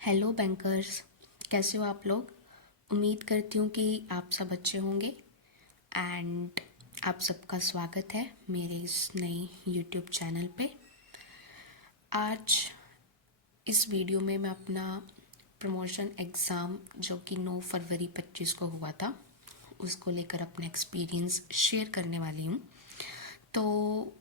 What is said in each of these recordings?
Hello bankers. कैसे हो आप लोग। उम्मीद करती हूँ कि आप सब अच्छे होंगे एंड आप सबका स्वागत है मेरे इस नई यूट्यूब चैनल पे। आज इस वीडियो में मैं अपना प्रमोशन एग्ज़ाम जो कि 9 फरवरी 25 को हुआ था उसको लेकर अपना एक्सपीरियंस शेयर करने वाली हूँ। तो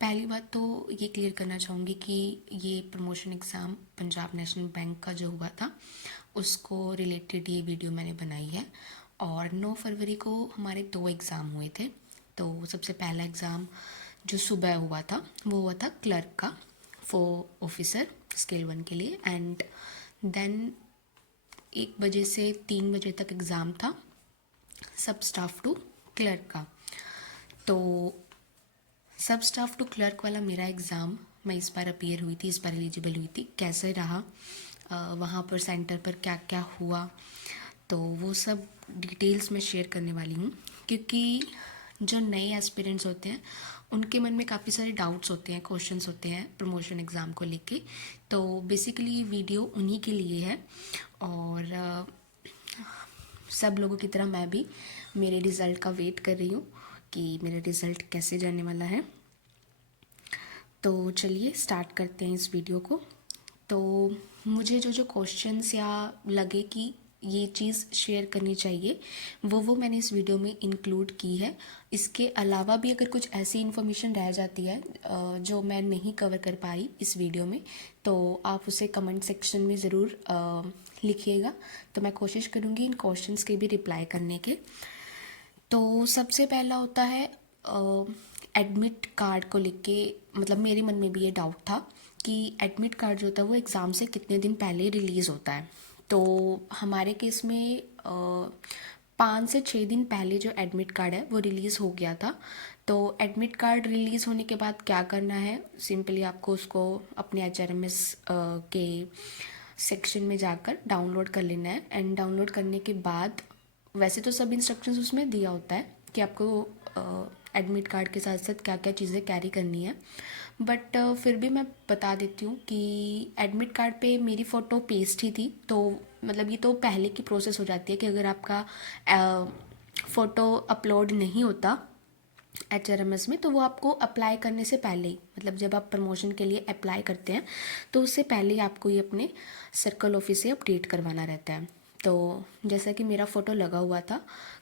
पहली बात तो ये क्लियर करना चाहूँगी कि ये promotion exam Punjab national bank का जो हुआ था उसको रिलेटेड ये वीडियो मैंने बनाई है। और 9 फरवरी को हमारे 2 एग्ज़ाम हुए थे। तो सबसे पहला एग्ज़ाम जो सुबह हुआ था वो हुआ था क्लर्क का 4 ऑफिसर स्केल 1 के लिए एंड देन 1 बजे से 3 बजे तक एग्ज़ाम था सब स्टाफ टू क्लर्क का। तो सब स्टाफ टू क्लर्क वाला मेरा एग्ज़ाम मैं इस बार अपीयर हुई थी, इस बार एलिजिबल हुई थी। कैसे रहा वहाँ पर सेंटर पर क्या क्या हुआ तो वो सब डिटेल्स मैं शेयर करने वाली हूँ, क्योंकि जो नए एस्पिरेंट्स होते हैं उनके मन में काफ़ी सारे डाउट्स होते हैं, क्वेश्चंस होते हैं प्रमोशन एग्ज़ाम को लेके। तो बेसिकली वीडियो उन्हीं के लिए है और सब लोगों की तरह मैं भी मेरे रिज़ल्ट का वेट कर रही हूँ कि मेरा रिज़ल्ट कैसे जाने वाला है। तो चलिए स्टार्ट करते हैं इस वीडियो को। तो मुझे जो जो क्वेश्चंस या लगे कि ये चीज़ शेयर करनी चाहिए वो मैंने इस वीडियो में इंक्लूड की है। इसके अलावा भी अगर कुछ ऐसी इन्फॉर्मेशन रह जाती है जो मैं नहीं कवर कर पाई इस वीडियो में तो आप उसे कमेंट सेक्शन में ज़रूर लिखिएगा। तो मैं कोशिश करूँगी इन क्वेश्चंस के भी रिप्लाई करने के। तो सबसे पहला होता है एडमिट कार्ड को लेके, मतलब मेरे मन में भी ये डाउट था कि एडमिट कार्ड जो होता है वो एग्ज़ाम से कितने दिन पहले रिलीज़ होता है। तो हमारे केस में 5 से 6 दिन पहले जो एडमिट कार्ड है वो रिलीज़ हो गया था। तो एडमिट कार्ड रिलीज़ होने के बाद क्या करना है, सिंपली आपको उसको अपने HRMS के सेक्शन में जाकर डाउनलोड कर लेना है एंड डाउनलोड करने के बाद वैसे तो सब इंस्ट्रक्शंस उसमें दिया होता है कि आपको एडमिट कार्ड के साथ साथ क्या क्या चीज़ें कैरी करनी है, बट फिर भी मैं बता देती हूँ कि एडमिट कार्ड पे मेरी फ़ोटो पेस्ट ही थी। तो मतलब ये तो पहले की प्रोसेस हो जाती है कि अगर आपका फ़ोटो अपलोड नहीं होता HRMS में तो वो आपको अप्लाई करने से पहले ही, मतलब जब आप प्रमोशन के लिए अप्लाई करते हैं तो उससे पहले ही आपको ये अपने सर्कल ऑफिस से अपडेट करवाना रहता है। तो जैसा कि मेरा फ़ोटो लगा हुआ था,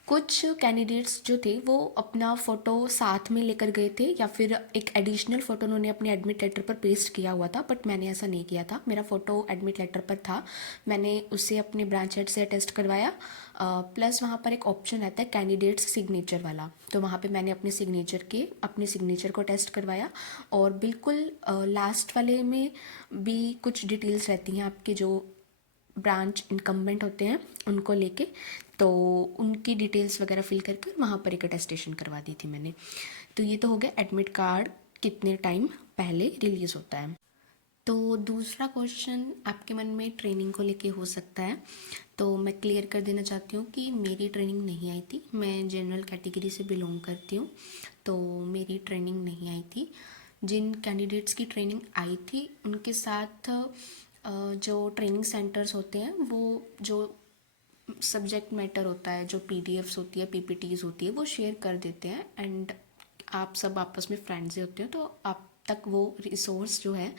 कुछ कैंडिडेट्स जो थे वो अपना फ़ोटो साथ में लेकर गए थे या फिर एक एडिशनल फ़ोटो उन्होंने अपने एडमिट लेटर पर पेस्ट किया हुआ था, बट मैंने ऐसा नहीं किया था। मेरा फ़ोटो एडमिट लेटर पर था, मैंने उससे अपने ब्रांच हेड से अटेस्ट करवाया। प्लस वहाँ पर एक ऑप्शन रहता है कैंडिडेट्स सिग्नेचर वाला, तो वहाँ पे मैंने अपने सिग्नेचर को टेस्ट करवाया। और बिल्कुल लास्ट वाले में भी कुछ डिटेल्स रहती हैं आपके जो ब्रांच इनकम्बेंट होते हैं उनको लेके, तो उनकी डिटेल्स वगैरह फिल करके वहाँ पर एक अटेस्टेशन करवा दी थी मैंने। तो ये तो हो गया एडमिट कार्ड कितने टाइम पहले रिलीज़ होता है। तो दूसरा क्वेश्चन आपके मन में ट्रेनिंग को लेके हो सकता है, तो मैं क्लियर कर देना चाहती हूँ कि मेरी ट्रेनिंग नहीं आई थी। मैं जनरल कैटेगरी से बिलोंग करती हूँ, तो मेरी ट्रेनिंग नहीं आई थी। जिन कैंडिडेट्स की ट्रेनिंग आई थी उनके साथ जो ट्रेनिंग सेंटर्स होते हैं वो जो सब्जेक्ट मैटर होता है, जो PDFs होती है, PPTs होती है, वो शेयर कर देते हैं एंड आप सब आपस में फ्रेंड्स होते हो तो आप तक वो रिसोर्स जो है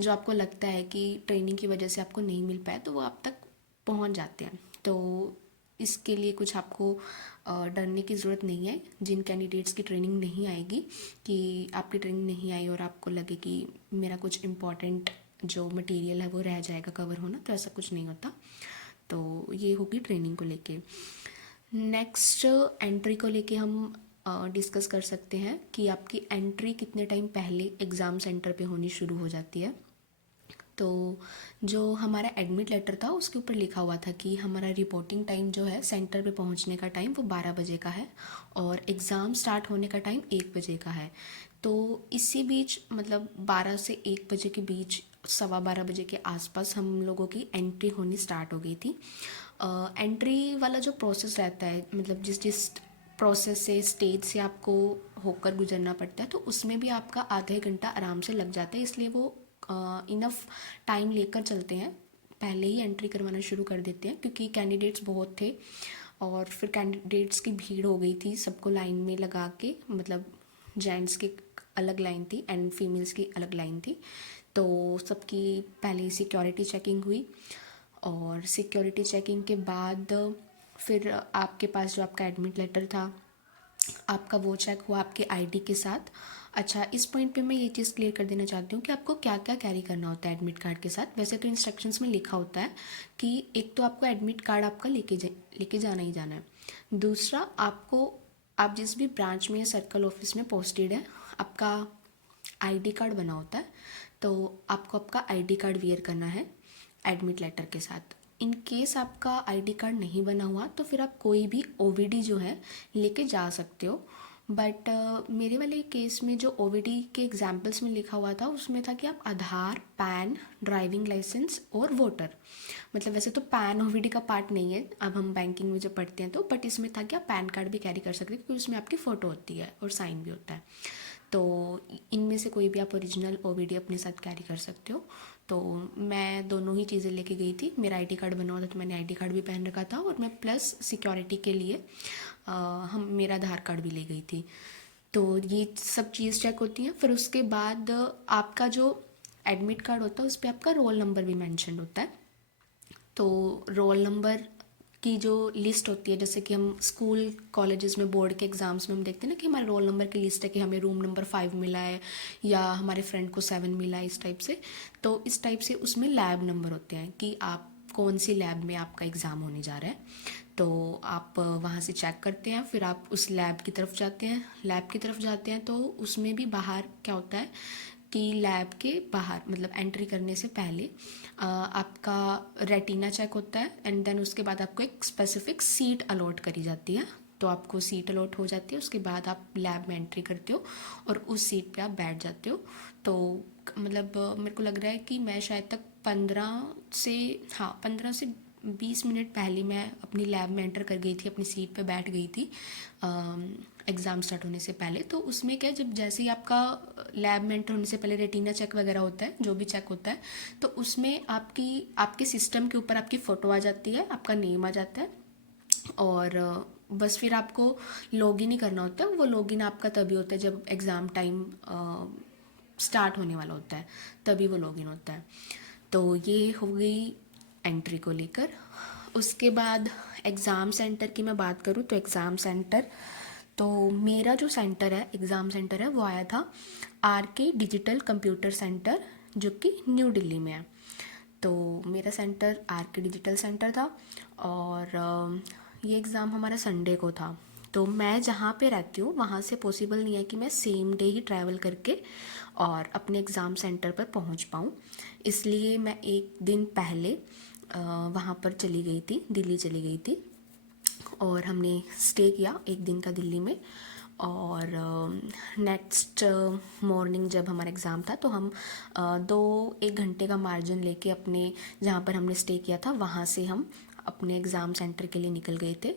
जो आपको लगता है कि ट्रेनिंग की वजह से आपको नहीं मिल पाया तो वो आप तक पहुंच जाते हैं। तो इसके लिए कुछ आपको डरने की ज़रूरत नहीं है। जिन कैंडिडेट्स की ट्रेनिंग नहीं आएगी, कि आपकी ट्रेनिंग नहीं आई और आपको लगे कि मेरा कुछ इम्पॉर्टेंट जो मटेरियल है वो रह जाएगा कवर होना, तो ऐसा कुछ नहीं होता। तो ये होगी ट्रेनिंग को लेके। नेक्स्ट एंट्री को लेके हम डिस्कस कर सकते हैं कि आपकी एंट्री कितने टाइम पहले एग्ज़ाम सेंटर पे होनी शुरू हो जाती है। तो जो हमारा एडमिट लेटर था उसके ऊपर लिखा हुआ था कि हमारा रिपोर्टिंग टाइम जो है सेंटर पे पहुंचने का टाइम वो 12 बजे का है और एग्ज़ाम स्टार्ट होने का टाइम 1 बजे का है। तो इसी बीच मतलब 12 से 1 बजे के बीच 12:15 बजे के आसपास हम लोगों की एंट्री होनी स्टार्ट हो गई थी। एंट्री वाला जो प्रोसेस रहता है, मतलब जिस जिस प्रोसेस से स्टेज से आपको होकर गुजरना पड़ता है, तो उसमें भी आपका आधा एक घंटा आराम से लग जाता है, इसलिए वो इनफ टाइम लेकर चलते हैं, पहले ही एंट्री करवाना शुरू कर देते हैं, क्योंकि कैंडिडेट्स बहुत थे और फिर कैंडिडेट्स की भीड़ हो गई थी, सबको लाइन में लगा के, मतलब जेंट्स की अलग लाइन थी एंड फीमेल्स की अलग लाइन थी। तो सबकी पहले सिक्योरिटी चेकिंग हुई और सिक्योरिटी चेकिंग के बाद फिर आपके पास जो आपका एडमिट लेटर था आपका वो चेक हुआ आपके आईडी के साथ। अच्छा, इस पॉइंट पे मैं ये चीज़ क्लियर कर देना चाहती हूँ कि आपको क्या क्या कैरी करना होता है एडमिट कार्ड के साथ। वैसे तो इंस्ट्रक्शंस में लिखा होता है कि एक तो आपको एडमिट कार्ड आपका लेके जाना ही जाना है। दूसरा, आपको, आप जिस भी ब्रांच में या सर्कल ऑफिस में पोस्टेड है, आपका आईडी कार्ड बना होता है, तो आपको आपका आईडी कार्ड वियर करना है एडमिट लेटर के साथ। इन केस आपका आईडी कार्ड नहीं बना हुआ तो फिर आप कोई भी ओवीडी जो है लेके जा सकते हो। बट मेरे वाले केस में जो ओवीडी के एग्जाम्पल्स में लिखा हुआ था उसमें था कि आप आधार, पैन, ड्राइविंग लाइसेंस और वोटर, मतलब वैसे तो पैन ओवीडी का पार्ट नहीं है, अब हम बैंकिंग में जो पढ़ते हैं तो, बट इसमें था कि आप पैन कार्ड भी कैरी कर सकते हैं क्योंकि उसमें आपकी फ़ोटो होती है और साइन भी होता है। तो इनमें से कोई भी आप ओरिजिनल ओवीडी अपने साथ कैरी कर सकते हो। तो मैं दोनों ही चीज़ें लेके गई थी। मेरा आईडी कार्ड बना हुआ था तो मैंने आईडी कार्ड भी पहन रखा था और मैं प्लस सिक्योरिटी के लिए हम मेरा आधार कार्ड भी ले गई थी। तो ये सब चीज़ चेक होती है। फिर उसके बाद आपका जो एडमिट कार्ड होता है उस पर आपका रोल नंबर भी मेंशन होता है। तो रोल नंबर की जो लिस्ट होती है, जैसे कि हम स्कूल कॉलेजेस में बोर्ड के एग्ज़ाम्स में हम देखते हैं ना कि हमारे रोल नंबर की लिस्ट है कि हमें रूम नंबर 5 मिला है या हमारे फ्रेंड को 7 मिला है, इस टाइप से। तो इस टाइप से उसमें लैब नंबर होते हैं कि आप कौन सी लैब में आपका एग्ज़ाम होने जा रहा है। तो आप वहाँ से चेक करते हैं, फिर आप उस लैब की तरफ जाते हैं। लैब की तरफ जाते हैं तो उसमें भी बाहर क्या होता है कि लैब के बाहर, मतलब एंट्री करने से पहले आपका रेटिना चेक होता है एंड देन उसके बाद आपको एक स्पेसिफिक सीट अलॉट करी जाती है। तो आपको सीट अलॉट हो जाती है, उसके बाद आप लैब में एंट्री करते हो और उस सीट पे आप बैठ जाते हो। तो मतलब मेरे को लग रहा है कि मैं शायद तक 15 से 20 मिनट पहले मैं अपनी लैब में एंटर कर गई थी, अपनी सीट पे बैठ गई थी एग्ज़ाम स्टार्ट होने से पहले। तो उसमें क्या, जब जैसे ही आपका लैब में एंटर होने से पहले रेटिना चेक वगैरह होता है, जो भी चेक होता है, तो उसमें आपके सिस्टम के ऊपर आपकी फ़ोटो आ जाती है, आपका नेम आ जाता है और बस फिर आपको लॉगिन ही करना होता है। वो लॉगिन आपका तभी होता है जब एग्ज़ाम टाइम स्टार्ट होने वाला होता है, तभी वो लॉगिन होता है। तो ये हो गई एंट्री को लेकर। उसके बाद एग्ज़ाम सेंटर की मैं बात करूँ तो एग्ज़ाम सेंटर, तो मेरा जो सेंटर है, एग्ज़ाम सेंटर है, वो आया था आर के डिजिटल कंप्यूटर सेंटर, जो कि न्यू दिल्ली में है। तो मेरा सेंटर आर के डिजिटल सेंटर था और ये एग्ज़ाम हमारा संडे को था। तो मैं जहाँ पे रहती हूँ वहाँ से पॉसिबल नहीं है कि मैं सेम डे ही ट्रैवल करके और अपने एग्ज़ाम सेंटर पर पहुँच पाऊँ, इसलिए मैं एक दिन पहले वहाँ पर चली गई थी, दिल्ली चली गई थी और हमने स्टे किया एक दिन का दिल्ली में। और नेक्स्ट मॉर्निंग जब हमारा एग्ज़ाम था तो हम 1 घंटे का मार्जिन लेके अपने जहाँ पर हमने स्टे किया था वहाँ से हम अपने एग्ज़ाम सेंटर के लिए निकल गए थे,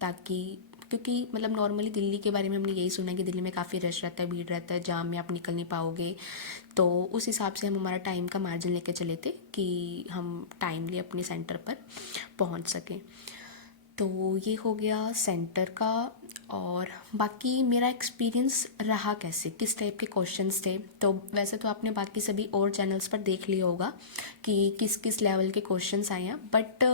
ताकि, क्योंकि मतलब नॉर्मली दिल्ली के बारे में हमने यही सुना है कि दिल्ली में काफ़ी रश रहता है, भीड़ रहता है, जाम में आप निकल नहीं पाओगे। तो उस हिसाब से हम हमारा टाइम का मार्जिन लेके चले थे कि हम टाइमली अपने सेंटर पर पहुंच सकें। तो ये हो गया सेंटर का। और बाकी मेरा एक्सपीरियंस रहा कैसे, किस टाइप के क्वेश्चंस थे, तो वैसे तो आपने बाकी सभी और चैनल्स पर देख लिया होगा कि किस किस लेवल के क्वेश्चंस आए हैं, बट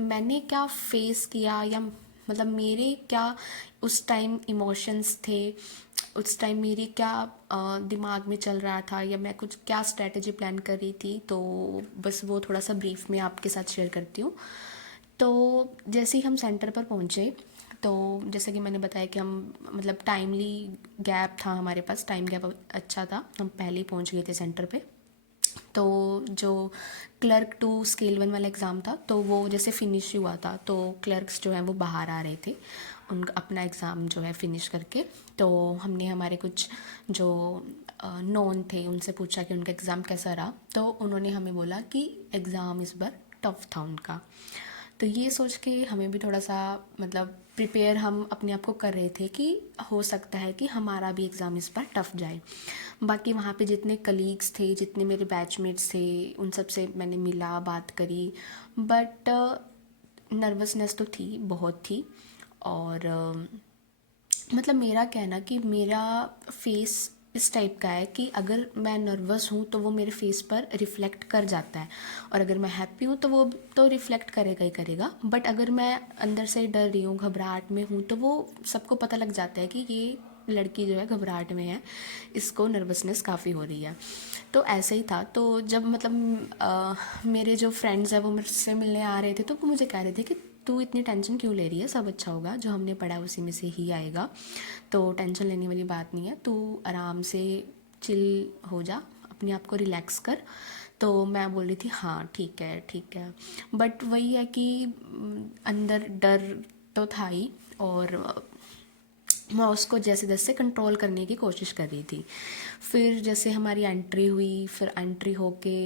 मैंने क्या फेस किया या मतलब मेरे क्या उस टाइम इमोशंस थे, उस टाइम मेरी क्या दिमाग में चल रहा था या मैं कुछ क्या स्ट्रेटजी प्लान कर रही थी, तो बस वो थोड़ा सा ब्रीफ में आपके साथ शेयर करती हूँ। तो जैसे ही हम सेंटर पर पहुँचे, तो जैसे कि मैंने बताया कि हम मतलब टाइमली गैप था, हमारे पास टाइम गैप अच्छा था, हम पहले ही पहुँच गए थे सेंटर पे। तो जो क्लर्क 2 स्केल 1 वाला एग्ज़ाम था तो वो जैसे फिनिश हुआ था, तो क्लर्क्स जो हैं वो बाहर आ रहे थे उनका अपना एग्ज़ाम जो है फिनिश करके। तो हमने हमारे कुछ जो नॉन थे उनसे पूछा कि उनका एग्ज़ाम कैसा रहा, तो उन्होंने हमें बोला कि एग्ज़ाम इस बार टफ था उनका। तो ये सोच के हमें भी थोड़ा सा मतलब प्रिपेयर हम अपने आप को कर रहे थे कि हो सकता है कि हमारा भी एग्ज़ाम इस बार टफ जाए। बाकी वहाँ पे जितने कलीग्स थे, जितने मेरे बैचमेट्स थे, उन सब से मैंने मिला, बात करी, बट नर्वसनेस तो थी, बहुत थी। और मतलब मेरा कहना कि मेरा फेस इस टाइप का है कि अगर मैं नर्वस हूँ तो वो मेरे फेस पर रिफ्लेक्ट कर जाता है, और अगर मैं हैप्पी हूँ तो वो तो रिफ्लेक्ट करेगा ही करेगा। बट अगर मैं अंदर से डर रही हूँ, घबराहट में हूँ, तो वो सबको पता लग जाता है कि ये लड़की जो है घबराहट में है, इसको नर्वसनेस काफ़ी हो रही है। तो ऐसे ही था। तो जब मतलब मेरे जो फ्रेंड्स हैं वो मुझसे मिलने आ रहे थे, तो वो मुझे कह रहे थे कि तू इतनी टेंशन क्यों ले रही है, सब अच्छा होगा, जो हमने पढ़ा उसी में से ही आएगा, तो टेंशन लेने वाली बात नहीं है, तू आराम से चिल हो जा, अपने आप को रिलैक्स कर। तो मैं बोल रही थी हाँ ठीक है ठीक है, बट वही है कि अंदर डर तो था ही, और मैं उसको जैसे तैसे कंट्रोल करने की कोशिश कर रही थी। फिर जैसे हमारी एंट्री हुई, फिर एंट्री होके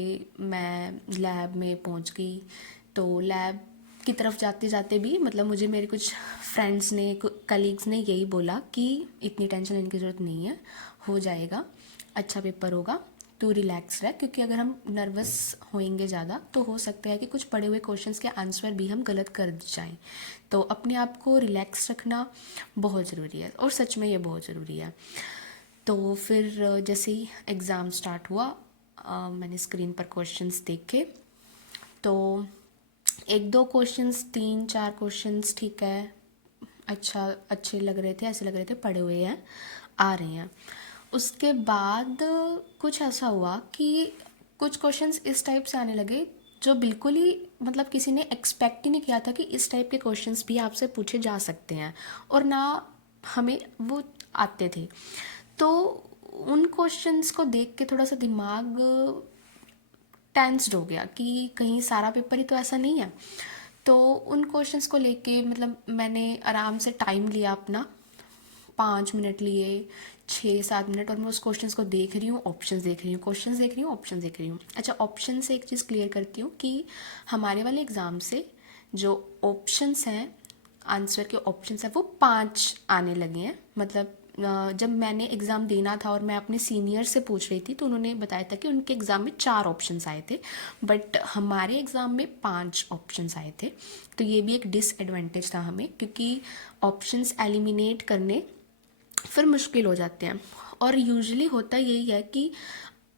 मैं लैब में पहुंच गई। तो लैब की तरफ जाते जाते भी मतलब मुझे मेरे कुछ फ्रेंड्स ने, कलीग्स ने यही बोला कि इतनी टेंशन लेने की ज़रूरत नहीं है, हो जाएगा, अच्छा पेपर होगा, तू रिलैक्स रह, क्योंकि अगर हम नर्वस होएंगे ज़्यादा तो हो सकता है कि कुछ पढ़े हुए क्वेश्चंस के आंसर भी हम गलत कर जाएं। तो अपने आप को रिलैक्स रखना बहुत ज़रूरी है, और सच में ये बहुत ज़रूरी है। तो फिर जैसे ही एग्ज़ाम स्टार्ट हुआ, मैंने स्क्रीन पर क्वेश्चंस देखे, तो एक दो क्वेश्चंस, तीन चार क्वेश्चंस ठीक है, अच्छे लग रहे थे, ऐसे लग रहे थे पढ़े हुए हैं, आ रहे हैं। उसके बाद कुछ ऐसा हुआ कि कुछ क्वेश्चंस इस टाइप से आने लगे जो बिल्कुल ही मतलब किसी ने एक्सपेक्ट ही नहीं किया था कि इस टाइप के क्वेश्चंस भी आपसे पूछे जा सकते हैं, और ना हमें वो आते थे। तो उन क्वेश्चंस को देख के थोड़ा सा दिमाग टेंस्ड हो गया कि कहीं सारा पेपर ही तो ऐसा नहीं है। तो उन क्वेश्चंस को लेके मतलब मैंने आराम से टाइम लिया अपना, 5 मिनट लिए, 6-7 मिनट, और मैं उस क्वेश्चंस को देख रही हूँ, ऑप्शंस देख रही हूँ, क्वेश्चंस देख रही हूँ, ऑप्शंस देख रही हूँ। अच्छा, ऑप्शन से एक चीज़ क्लियर करती हूँ कि हमारे वाले एग्ज़ाम से जो ऑप्शंस हैं, आंसर के ऑप्शंस हैं, वो 5 आने लगे हैं। मतलब जब मैंने एग्ज़ाम देना था और मैं अपने सीनियर से पूछ रही थी तो उन्होंने बताया था कि उनके एग्ज़ाम में 4 ऑप्शंस आए थे, बट हमारे एग्ज़ाम में 5 ऑप्शंस आए थे। तो ये भी एक डिसएडवांटेज था हमें, क्योंकि ऑप्शंस एलिमिनेट करने फिर मुश्किल हो जाते हैं। और यूजुअली होता यही है कि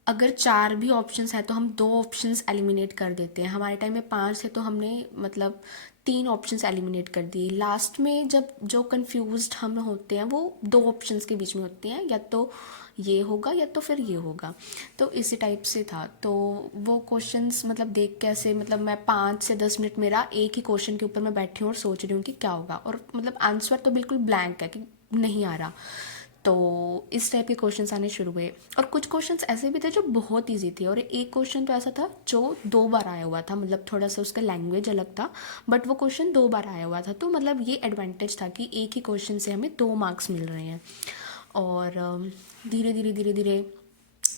अगर 4 भी ऑप्शंस हैं तो हम 2 ऑप्शंस एलिमिनेट कर देते हैं। हमारे टाइम में 5 है तो हमने मतलब 3 ऑप्शंस एलिमिनेट कर दिए। लास्ट में जब जो कंफ्यूज्ड हम होते हैं वो 2 ऑप्शंस के बीच में होते हैं, या तो ये होगा या तो फिर ये होगा। तो इसी टाइप से था। तो वो क्वेश्चंस मतलब देख के ऐसे मतलब मैं 5 से 10 मिनट मेरा एक ही क्वेश्चन के ऊपर मैं बैठी हूँ और सोच रही हूँ कि क्या होगा, और मतलब आंसर तो बिल्कुल ब्लैंक है कि नहीं आ रहा। तो इस टाइप के क्वेश्चंस आने शुरू हुए, और कुछ क्वेश्चंस ऐसे भी थे जो बहुत इजी थे, और एक क्वेश्चन तो ऐसा था जो 2 बार आया हुआ था, मतलब थोड़ा सा उसका लैंग्वेज अलग था, बट वो क्वेश्चन 2 बार आया हुआ था। तो मतलब ये एडवांटेज था कि एक ही क्वेश्चन से हमें 2 मार्क्स मिल रहे हैं। और धीरे धीरे धीरे धीरे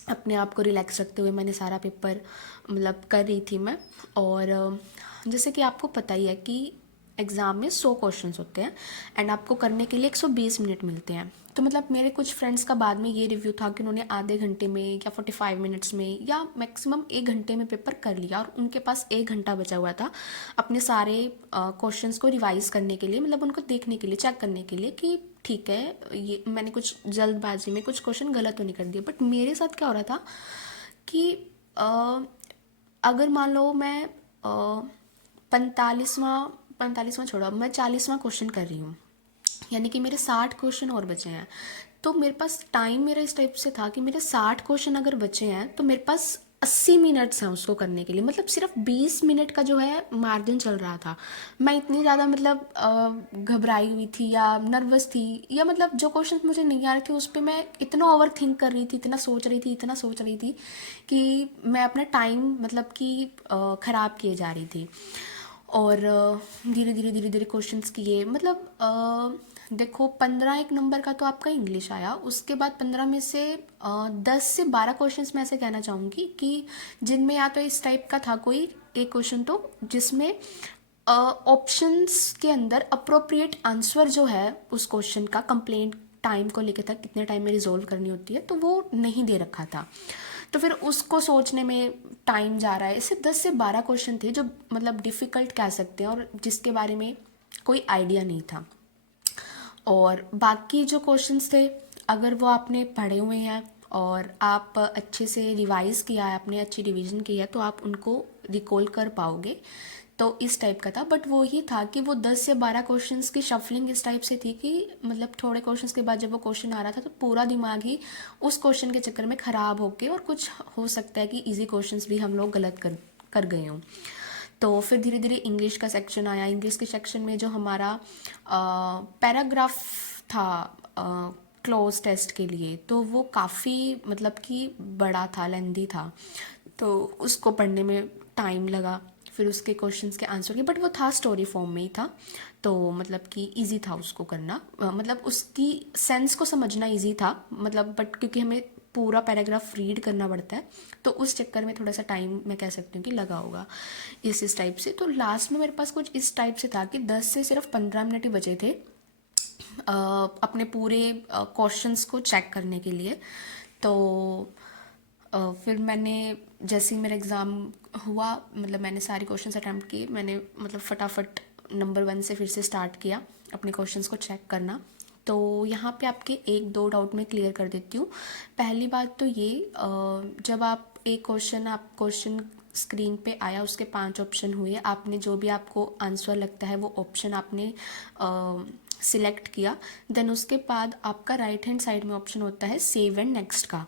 अपने आप को रिलैक्स रखते हुए मैंने सारा पेपर मतलब कर रही थी मैं। और जैसे कि आपको पता ही है कि एग्ज़ाम में 100 क्वेश्चंस होते हैं, एंड आपको करने के लिए 120 मिनट मिलते हैं। तो मतलब मेरे कुछ फ्रेंड्स का बाद में ये रिव्यू था कि उन्होंने आधे घंटे में या 45 मिनट्स में या मैक्सिमम 1 घंटे में पेपर कर लिया, और उनके पास 1 घंटा बचा हुआ था अपने सारे क्वेश्चंस को रिवाइज करने के लिए, मतलब उनको देखने के लिए, चेक करने के लिए कि ठीक है ये मैंने कुछ जल्दबाजी में कुछ क्वेश्चन गलत तो नहीं कर दिए। बट मेरे साथ क्या हो रहा था कि अगर मान लो मैं 45वां छोड़ो, अब मैं 40वां क्वेश्चन कर रही हूँ, यानी कि मेरे 60 क्वेश्चन और बचे हैं। तो मेरे पास टाइम मेरा इस टाइप से था कि मेरे 60 क्वेश्चन अगर बचे हैं तो मेरे पास 80 मिनट्स हैं उसको करने के लिए, मतलब सिर्फ 20 मिनट का जो है मार्जिन चल रहा था। मैं इतनी ज़्यादा मतलब घबराई हुई थी या नर्वस थी, या मतलब जो क्वेश्चन मुझे नहीं आ रहे थे उस पर मैं इतना ओवर थिंक कर रही थी, इतना सोच रही थी, इतना सोच रही थी कि मैं अपना टाइम मतलब कि ख़राब किए जा रही थी। और धीरे धीरे धीरे धीरे क्वेश्चंस किए, मतलब देखो 15 एक नंबर का तो आपका इंग्लिश आया, उसके बाद 15 में से 10 से 12 क्वेश्चंस मैं ऐसे कहना चाहूँगी कि जिनमें या तो इस टाइप का था कोई एक क्वेश्चन तो जिसमें ऑप्शंस के अंदर अप्रोप्रिएट आंसर जो है उस क्वेश्चन का, कंप्लेंट टाइम को लेकर था, कितने टाइम में रिजोल्व करनी होती है, तो वो नहीं दे रखा था। तो फिर उसको सोचने में टाइम जा रहा है। ऐसे 10 से 12 क्वेश्चन थे जो मतलब डिफ़िकल्ट कह सकते हैं और जिसके बारे में कोई आइडिया नहीं था। और बाकी जो क्वेश्चंस थे, अगर वो आपने पढ़े हुए हैं और आप अच्छे से रिवाइज किया है, आपने अच्छी रिवीजन की है, तो आप उनको रिकॉल कर पाओगे। तो इस टाइप का था। बट वो ही था कि वो 10 से 12 क्वेश्चंस की शफलिंग इस टाइप से थी कि मतलब थोड़े क्वेश्चंस के बाद जब वो क्वेश्चन आ रहा था तो पूरा दिमाग ही उस क्वेश्चन के चक्कर में ख़राब होके, और कुछ हो सकता है कि इजी क्वेश्चंस भी हम लोग गलत कर गए हों। तो फिर धीरे धीरे इंग्लिश का सेक्शन आया। इंग्लिश के सेक्शन में जो हमारा पैराग्राफ था क्लोज टेस्ट के लिए, तो वो काफ़ी मतलब कि बड़ा था, लेंदी था, तो उसको पढ़ने में टाइम लगा। फिर उसके क्वेश्चंस के आंसर के, बट वो था स्टोरी फॉर्म में ही था, तो मतलब कि इजी था उसको करना, मतलब उसकी सेंस को समझना इजी था, मतलब बट क्योंकि हमें पूरा पैराग्राफ रीड करना पड़ता है, तो उस चक्कर में थोड़ा सा टाइम मैं कह सकती हूँ कि लगा होगा इस टाइप से। तो लास्ट में मेरे पास कुछ इस टाइप से था कि 10 से सिर्फ 15 मिनट ही बचे थे अपने पूरे क्वेश्चंस को चेक करने के लिए। तो फिर मैंने, जैसे ही मेरा एग्ज़ाम हुआ, मतलब मैंने सारे क्वेश्चंस अटैम्प्ट किए, मैंने मतलब फटाफट नंबर 1 से फिर से स्टार्ट किया अपने क्वेश्चंस को चेक करना। तो यहाँ पे आपके एक दो डाउट मैं क्लियर कर देती हूँ। पहली बात तो ये, जब आप एक क्वेश्चन स्क्रीन पे आया, उसके 5 ऑप्शन हुए, आपने जो भी आपको आंसर लगता है वो ऑप्शन आपने सिलेक्ट किया। देन उसके बाद आपका राइट हैंड साइड में ऑप्शन होता है सेव एंड नेक्स्ट का।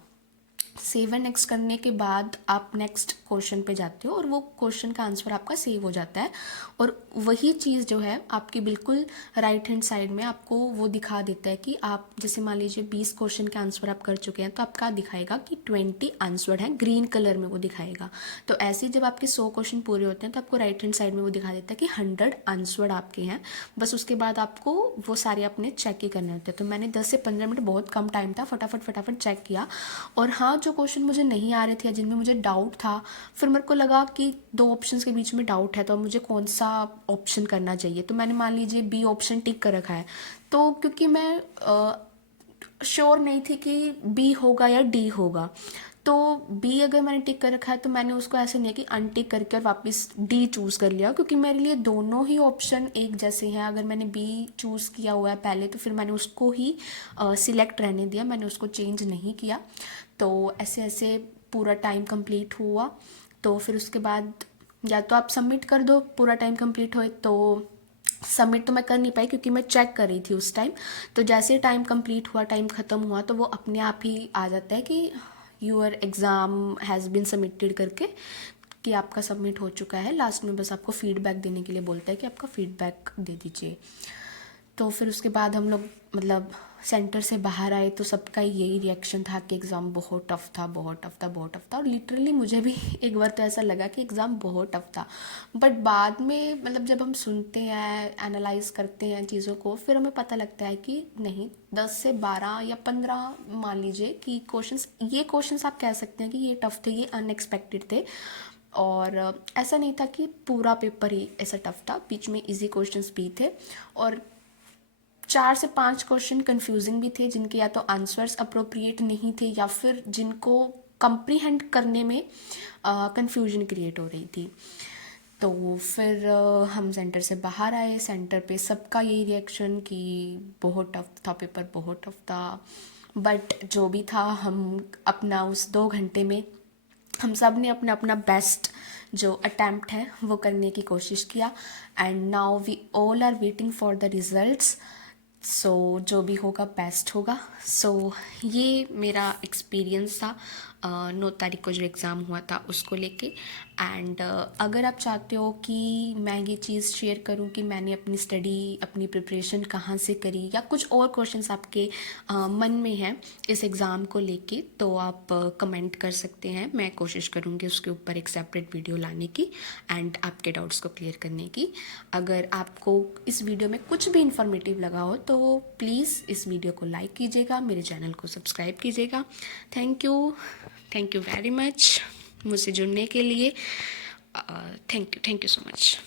सेव एंड नेक्स्ट करने के बाद आप नेक्स्ट क्वेश्चन पे जाते हो और वो क्वेश्चन का आंसर आपका सेव हो जाता है, और वही चीज़ जो है आपकी बिल्कुल राइट हैंड साइड में आपको वो दिखा देता है कि आप जैसे मान लीजिए 20 क्वेश्चन के आंसर आप कर चुके हैं, तो आपका दिखाएगा कि 20 आंसर हैं, ग्रीन कलर में वो दिखाएगा। तो ऐसे जब आपके 100 क्वेश्चन पूरे होते हैं तो आपको राइट हैंड साइड में वो दिखा देता है कि 100 आंसर आपके हैं। बस उसके बाद आपको वो सारे अपने चेक ही करने होते हैं। तो मैंने 10 से 15 मिनट, बहुत कम टाइम था, फटाफट चेक किया। और हाँ, जो क्वेश्चन मुझे नहीं आ रहे थे या जिनमें मुझे डाउट था, फिर मेरे को लगा कि दो ऑप्शंस के बीच में डाउट है, तो अब मुझे कौन सा ऑप्शन करना चाहिए। तो मैंने मान लीजिए बी ऑप्शन टिक कर रखा है, तो क्योंकि मैं श्योर नहीं थी कि बी होगा या डी होगा, तो बी अगर मैंने टिक कर रखा है तो मैंने उसको ऐसे नहीं कि अनटिक करके और वापस डी चूज़ कर लिया, क्योंकि मेरे लिए दोनों ही ऑप्शन एक जैसे हैं। अगर मैंने बी चूज़ किया हुआ है पहले, तो फिर मैंने उसको ही सिलेक्ट रहने दिया, मैंने उसको चेंज नहीं किया। तो ऐसे ऐसे पूरा टाइम कंप्लीट हुआ। तो फिर उसके बाद या तो आप सबमिट कर दो, पूरा टाइम कंप्लीट होए तो। सबमिट तो मैं कर नहीं पाई क्योंकि मैं चेक कर रही थी उस टाइम। तो जैसे ही टाइम कंप्लीट हुआ, टाइम ख़त्म हुआ, तो वो अपने आप ही आ जाता है कि your exam has been submitted करके, कि आपका सबमिट हो चुका है। लास्ट में बस आपको फीडबैक देने के लिए बोलता है कि आपका फीडबैक दे दीजिए। तो फिर उसके बाद हम लोग मतलब सेंटर से बाहर आए तो सबका यही रिएक्शन था कि एग्ज़ाम बहुत टफ़ था, बहुत टफ़ था, बहुत टफ़ था। और लिटरली मुझे भी एक बार तो ऐसा लगा कि एग्ज़ाम बहुत टफ़ था। बट बाद में मतलब जब हम सुनते हैं, एनालाइज करते हैं चीज़ों को, फिर हमें पता लगता है कि नहीं, 10 से 12 या 15 मान लीजिए कि क्वेश्चंस आप कह सकते हैं कि ये टफ़ थे, ये अनएक्सपेक्टेड थे। और ऐसा नहीं था कि पूरा पेपर ही ऐसा टफ़ था, बीच में इजी क्वेश्चंस भी थे, और 4 से 5 क्वेश्चन कंफ्यूजिंग भी थे, जिनके या तो आंसर्स अप्रोप्रिएट नहीं थे या फिर जिनको कंप्रीहेंड करने में कंफ्यूजन क्रिएट हो रही थी। तो फिर हम सेंटर से बाहर आए। सेंटर पे सबका यही रिएक्शन कि बहुत टफ था पेपर, बहुत टफ था। बट जो भी था, हम अपना उस 2 घंटे में हम सब ने अपना अपना बेस्ट जो अटैम्प्ट है वो करने की कोशिश किया। And now we all are waiting for the results. So जो भी होगा बेस्ट होगा। सो ये मेरा एक्सपीरियंस था 9 तारीख को जो एग्ज़ाम हुआ था उसको लेके। एंड अगर आप चाहते हो कि मैं ये चीज़ शेयर करूं कि मैंने अपनी स्टडी, अपनी प्रिपरेशन कहाँ से करी, या कुछ और क्वेश्चंस आपके मन में हैं इस एग्ज़ाम को लेके, तो आप कमेंट कर सकते हैं। मैं कोशिश करूँगी उसके ऊपर एक सेपरेट वीडियो लाने की एंड आपके डाउट्स को क्लियर करने की। अगर आपको इस वीडियो में कुछ भी इन्फॉर्मेटिव लगा हो तो प्लीज़ इस वीडियो को लाइक कीजिएगा, मेरे चैनल को सब्सक्राइब कीजिएगा। थैंक यू वेरी मच मुझसे जुड़ने के लिए। Thank you so much.